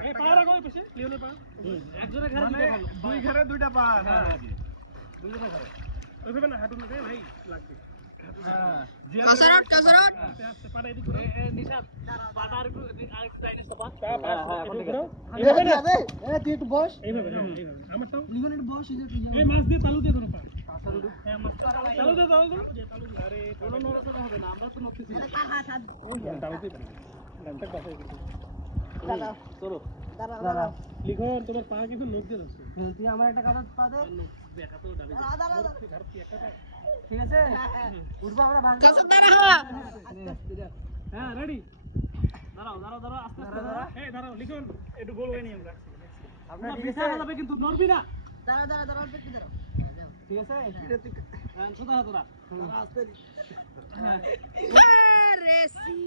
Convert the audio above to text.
এই পা রাখো পেছে লিওনে পা একজনের ঘাড়ে মানে দুই ঘাড়ে দুইটা পা দুইজনের ঘাড়ে ওইভাবে না হাঁটুন রে ভাই লাগবে কাসরত আস্তে পাটা এদিক করো এই নিশাত পাটা আর একটু যাইনিস তো পা এইভাবে না তুই একটু বস এইভাবে আমারটাও লিগন একটু বস এই মাছ দিয়ে তালু দিয়ে ধরো পা হ্যাঁ মাছ তালু দিয়ে আরে কোনো নড়াচড়া হবে না আমরা তো নড়তেছি না তালু দিয়ে ডানটা পাশে দাঁড়া চলো দাঁড়া লিখন তোমার পা কিন্তু নখ দিয়ে ধরছে তুই আমার একটা কাগজ পা দে দেখা তো ডাবে ঠিক আছে উঠবো আমরা ভাঙবো হ্যাঁ রেডি দাঁড়াও আস্তে আস্তে দাঁড়াও এই দাঁড়াও লিখন একটু গোল হয়ে নিয়ে আমরা আমরা বিচার হবে কিন্তু নড়বি না দাঁড়া দেখি দাঁড়া ঠিক আছে হ্যাঁ সোজা হাত তোরা আস্তে রেসি